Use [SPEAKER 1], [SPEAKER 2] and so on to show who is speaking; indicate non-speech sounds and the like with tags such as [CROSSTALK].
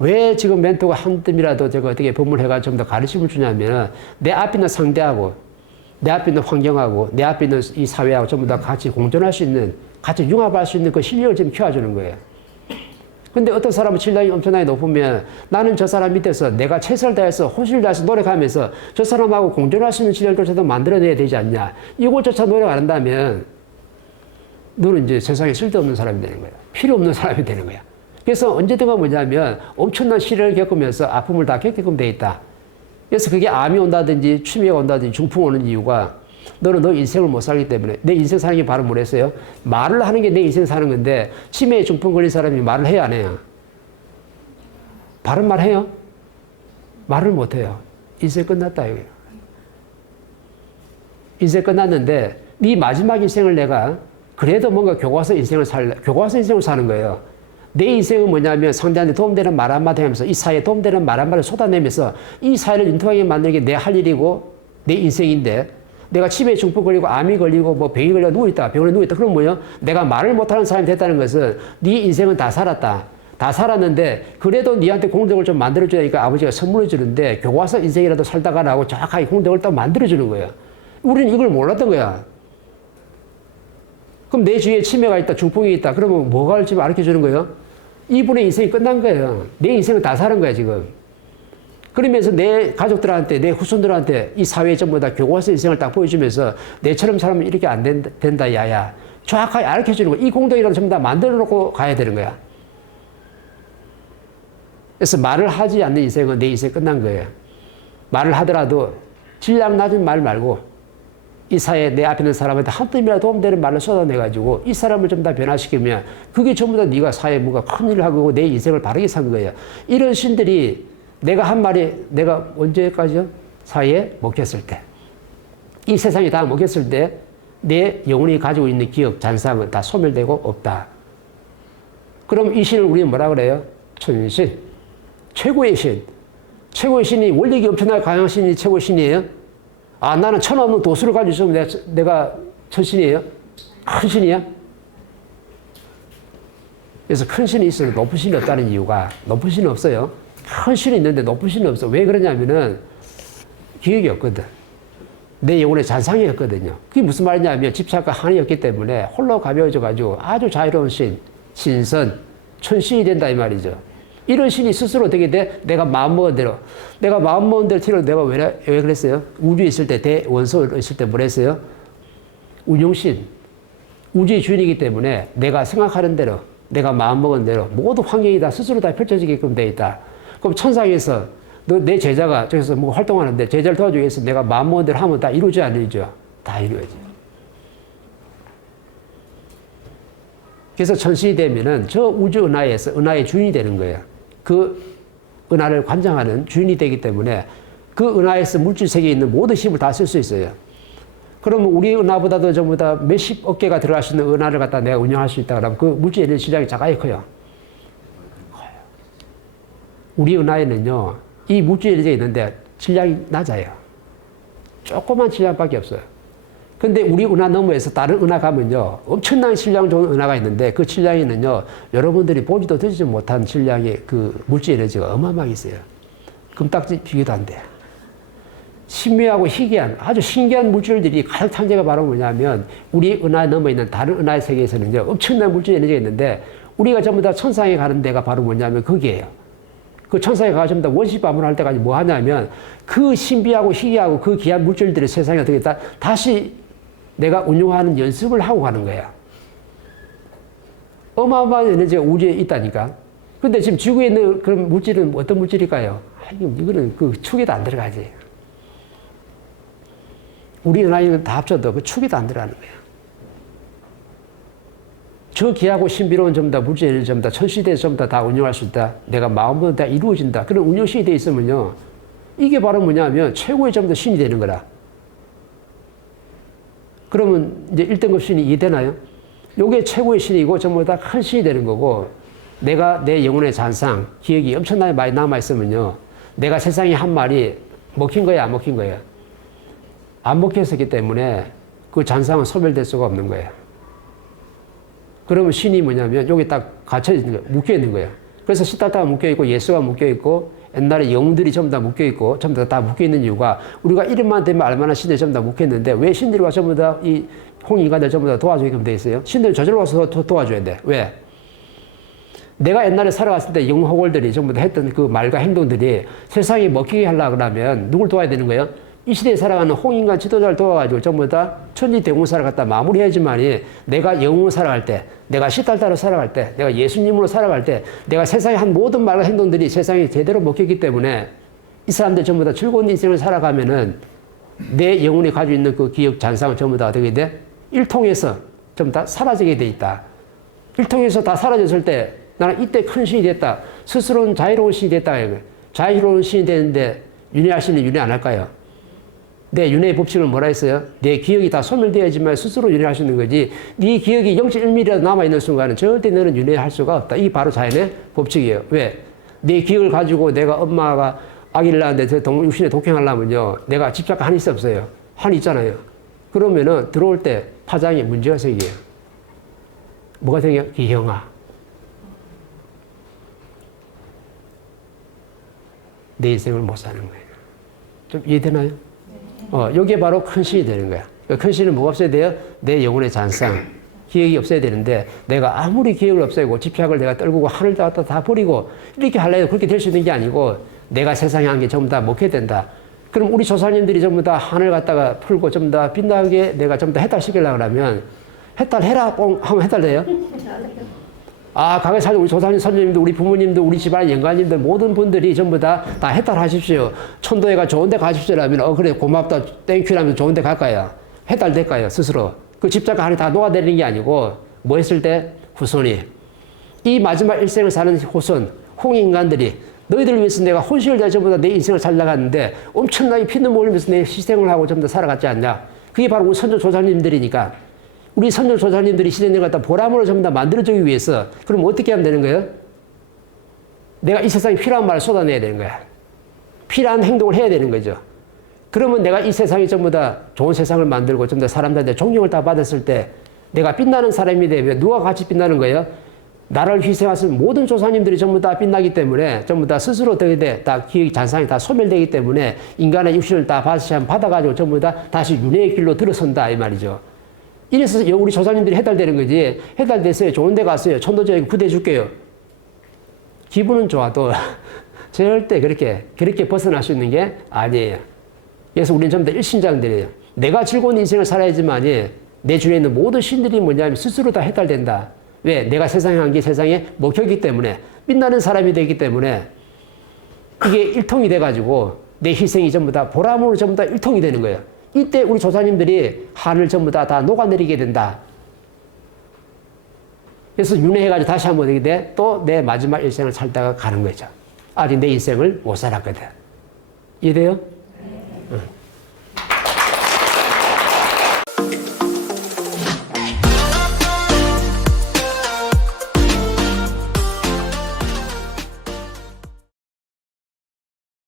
[SPEAKER 1] 왜 지금 멘토가 한 뜸이라도 제가 어떻게 법문해가 좀 더 가르침을 주냐면 내 앞에 있는 상대하고 내 앞에 있는 환경하고 내 앞에 있는 이 사회하고 전부 다 같이 공존할 수 있는 같이 융합할 수 있는 그 실력을 지금 키워주는 거예요. 근데 어떤 사람은 질량이 엄청나게 높으면 나는 저 사람 밑에서 내가 최선을 다해서 혼신을 다해서 노력하면서 저 사람하고 공존할 수 있는 질량조차도 만들어내야 되지 않냐. 이것조차 노력 안 한다면 너는 이제 세상에 쓸데없는 사람이 되는 거야. 필요 없는 사람이 되는 거야. 그래서 언제든가 뭐냐면 엄청난 시련을 겪으면서 아픔을 다 겪게끔 돼 있다. 그래서 그게 암이 온다든지 취미가 온다든지 중풍 오는 이유가 너는 너 인생을 못 살기 때문에 내 인생 사는 게 바로 뭐랬어요? 말을 하는 게 내 인생 사는 건데 치매에 중풍 걸린 사람이 말을 해야 안 해요? 바른 말 해요? 말을 못 해요. 인생 끝났다 이거예요. 인생 끝났는데 네 마지막 인생을 내가 그래도 뭔가 교과서 인생을 살 교과서 인생을 사는 거예요. 내 인생은 뭐냐면 상대한테 도움되는 말 한마디 하면서 이 사회에 도움되는 말 한마디를 쏟아내면서 이 사회를 윤통하게 만드는 게내 할 일이고 내 인생인데 내가 치매에 중풍 걸리고 암이 걸리고 뭐 병이 걸려 누워 있다 병원에 누워 있다 그럼 뭐요? 내가 말을 못하는 사람이 됐다는 것은 네 인생은 다 살았다. 다 살았는데 그래도 니한테 공덕을 좀 만들어줘야니까 아버지가 선물해 주는데 교과서 인생이라도 살다가 나고 정확하게 공덕을 또 만들어주는 거예요. 우리는 이걸 몰랐던 거야. 그럼 내 주위에 치매가 있다, 중풍이 있다. 그러면 뭐가 할지 가르쳐 주는 거예요? 이분의 인생이 끝난 거예요. 내 인생은 다 사는 거야, 지금. 그러면서 내 가족들한테, 내 후손들한테 이 사회 전부 다 교과서 인생을 딱 보여주면서 내처럼 살면 이렇게 안 된다, 야야. 정확하게 가르쳐 주는 거야. 이 공덕이라도 전부 다 만들어 놓고 가야 되는 거야. 그래서 말을 하지 않는 인생은 내 인생 끝난 거예요. 말을 하더라도 질량 낮은 말 말고 이 사회에 내 앞에 있는 사람한테 한 뜸이라도 도움되는 말을 쏟아내가지고 이 사람을 좀더 변화시키면 그게 전부 다 네가 사회에 뭔가 큰 일을 하고 내 인생을 바르게 산 거예요. 이런 신들이 내가 한 말이 내가 언제까지요? 사회에 먹혔을 때. 이 세상이 다 먹혔을 때 내 영혼이 가지고 있는 기억, 잔상은 다 소멸되고 없다. 그럼 이 신을 우리는 뭐라 그래요? 천신. 최고의 신. 최고의 신이 원력이 엄청나게 강한 신이 최고의 신이에요? 아, 나는 천 없는 도수를 가지고 있으면 내가, 내가 천신이에요? 큰 신이야? 그래서 큰 신이 있어도 높은 신이 없다는 이유가 높은 신이 없어요. 큰 신이 있는데 높은 신이 없어. 왜 그러냐면은 기억이 없거든. 내 영혼의 잔상이 없거든요. 그게 무슨 말이냐면 집착과 한이 없기 때문에 홀로 가벼워져가지고 아주 자유로운 신, 신선, 천신이 된다 이 말이죠. 이런 신이 스스로 어떻게 돼? 내가 마음먹은 대로. 내가 마음먹은 대로 티를 내가 왜, 왜 그랬어요? 우주에 있을 때, 대원소 있을 때 뭐랬어요? 운용신. 우주의 주인이기 때문에 내가 생각하는 대로, 내가 마음먹은 대로 모두 환경이 다 스스로 다 펼쳐지게끔 돼 있다. 그럼 천상에서 너 내 제자가 저기서 뭐 활동하는데 제자를 도와주기 위해서 내가 마음먹은 대로 하면 다안 이루어져? 다 이루어져. 그래서 천신이 되면은 저 우주 은하에서 은하의 주인이 되는 거예요. 그 은하를 관장하는 주인이 되기 때문에 그 은하에서 물질 세계에 있는 모든 힘을 다 쓸 수 있어요. 그러면 우리 은하보다도 전부 다 몇십억 개가 들어갈 수 있는 은하를 갖다 내가 운영할 수 있다 그러면 그 물질 에너지 질량이 작아야 커요. 커요. 우리 은하에는요, 이 물질 에너지가 있는데 질량이 낮아요. 조그만 질량밖에 없어요. 근데 우리 은하 너머에서 다른 은하 가면요, 엄청난 질량 좋은 은하가 있는데 그 질량에는요, 여러분들이 보지도 듣지도 못한 질량의 그 물질 에너지가 어마어마하게 있어요. 금딱지 비교도 안 돼. 신묘하고 희귀한 아주 신기한 물질들이 가득 탄재가 바로 뭐냐면 우리 은하에 넘어 있는 다른 은하의 세계에서는요, 엄청난 물질 에너지가 있는데 우리가 전부 다 천상에 가는 데가 바로 뭐냐면 거기에요. 그 천상에 가서 전부 다 원시 방문할 때까지 뭐 하냐면 그 신비하고 희귀하고 그 귀한 물질들을 세상에 어떻게 다, 다시 내가 운용하는 연습을 하고 가는 거야. 어마어마한 에너지가 우주에 있다니까. 근데 지금 지구에 있는 그런 물질은 어떤 물질일까요? 아, 이거는 그 축에도 안 들어가지. 우리 은하에는 다 합쳐도 그 축에도 안 들어가는 거야. 저 귀하고 신비로운 전부 다 물질 전부 다 천시대에 전부 다, 다 운영할 수 있다. 내가 마음으로 다 이루어진다. 그런 운영신이 돼 있으면요. 이게 바로 뭐냐면 최고의 전부 다 신이 되는 거라. 그러면 이제 1등급 신이 이해되나요? 요게 최고의 신이고 전부 다 큰 신이 되는 거고 내가 내 영혼의 잔상, 기억이 엄청나게 많이 남아있으면요. 내가 세상에 한 말이 먹힌 거야, 안 먹힌 거야? 안 먹혔었기 때문에 그 잔상은 소멸될 수가 없는 거예요. 그러면 신이 뭐냐면 여기 딱 갇혀 있는 거예요. 묶여 있는 거예요. 그래서 시달타가 묶여 있고 예수가 묶여 있고 옛날에 영웅들이 전부 다 묶여 있고 전부 다, 다 묶여 있는 이유가 우리가 이름만 되면 알만한 신들이 전부 다 묶였는데 왜 신들이 와 전부 다 이 홍인간들 전부 다 도와주게끔 돼 있어요? 신들이 저절로 와서 도, 도와줘야 돼. 왜? 내가 옛날에 살아갔을 때 영호골들이 전부 다 했던 그 말과 행동들이 세상에 먹히게 하려고 그러면 누굴 도와야 되는 거예요? 이 시대에 살아가는 홍인간 지도자를 도와가지고 전부 다 천지 대공사를 갖다 마무리해야지만이 내가 영웅으로 살아갈 때, 내가 시달타로 살아갈 때, 내가 예수님으로 살아갈 때, 내가 세상에 한 모든 말과 행동들이 세상에 제대로 먹히기 때문에 이 사람들 전부 다 즐거운 인생을 살아가면은 내 영혼이 가지고 있는 그 기억 잔상은 전부 다 어떻게 돼? 일통에서 전부 다 사라지게 돼 있다. 일통에서 다 사라졌을 때 나는 이때 큰 신이 됐다. 스스로는 자유로운 신이 됐다. 자유로운 신이 되는데 신이 윤회 안 할까요? 내 윤회의 법칙을 뭐라 했어요? 내 기억이 다 소멸되어야지만 스스로 윤회할 수 있는 거지. 네 기억이 0.1mm라도 남아있는 순간은 절대 너는 윤회할 수가 없다. 이게 바로 자연의 법칙이에요. 왜? 내 기억을 가지고 내가 엄마가 아기를 낳았는데 저 동- 육신에 독행하려면요. 내가 집착 한이 있어 없어요? 한이 있잖아요. 그러면은 들어올 때 파장에 문제가 생겨요. 뭐가 생겨? 기형아. 내 인생을 못 사는 거예요. 좀 이해되나요? 어, 이게 바로 큰 신이 되는 거야. 그큰 신은 뭐가 없어야 돼요? 내 영혼의 잔상. 기억이 없어야 되는데 내가 아무리 기억을 없애고 집착을 내가 떨구고 하늘 갖다 다 버리고 이렇게 하려고 그렇게 될 수 있는 게 아니고 내가 세상에 한 게 전부 다 먹게 된다. 그럼 우리 조상님들이 전부 다 하늘 갖다가 풀고 전부 다 빛나게 내가 전부 다 해탈시키려고 하면 해탈해라 뽕 하면 해탈돼요? 아, 과거에 살던 우리 조상님, 선생님들, 우리 부모님들, 우리 집안 영가님들 모든 분들이 전부 다, 다 해탈하십시오. 천도에가 좋은 데 가십시오라면, 어, 그래, 고맙다, 땡큐라면 좋은 데 갈까요? 해탈될까요, 스스로? 그 집착과 한이 다 녹아내리는 게 아니고, 뭐 했을 때? 후손이. 이 마지막 일생을 사는 후손, 홍인간들이 너희들을 위해서 내가 혼신을 다해 전부 다 내 인생을 살다갔는데 엄청나게 피눈물 흘리면서 내 희생을 하고 전부 다 살아갔지 않냐? 그게 바로 우리 선조 조상님들이니까 우리 선조 조상님들이 시대를 갖다 보람으로 전부 다 만들어주기 위해서 그럼 어떻게 하면 되는 거예요? 내가 이 세상에 필요한 말을 쏟아내야 되는 거야. 필요한 행동을 해야 되는 거죠. 그러면 내가 이 세상이 전부 다 좋은 세상을 만들고 전부 다 사람들한테 존경을 다 받았을 때 내가 빛나는 사람이 되면 누가 같이 빛나는 거예요? 나를 희생하신 모든 조상님들이 전부 다 빛나기 때문에 전부 다 스스로 어떻게 돼? 다 기억이 잔상이 다 소멸되기 때문에 인간의 육신을 다 받아가지고 전부 다 다시 윤회의 길로 들어선다 이 말이죠. 이래서 우리 조상님들이 해달되는 거지. 해달됐어요. 좋은 데 갔어요. 천도제에 부대 줄게요. 기분은 좋아도 [LAUGHS] 절대 그렇게, 그렇게 벗어날 수 있는 게 아니에요. 그래서 우리는 전부 다 일신장들이에요. 내가 즐거운 인생을 살아야지만이 내 주위에 있는 모든 신들이 뭐냐면 스스로 다 해달된다. 왜? 내가 세상에 한 게 세상에 먹혔기 때문에 빛나는 사람이 되기 때문에 이게 일통이 돼가지고 내 희생이 전부 다 보람으로 전부 다 일통이 되는 거예요. 이때 우리 조사님들이 한을 전부 다, 다 녹아내리게 된다. 그래서 윤회해가지고 다시 한번 어떻게 돼? 또 내 마지막 일생을 살다가 가는 거죠. 아직 내 인생을 못 살았거든. 이해돼요?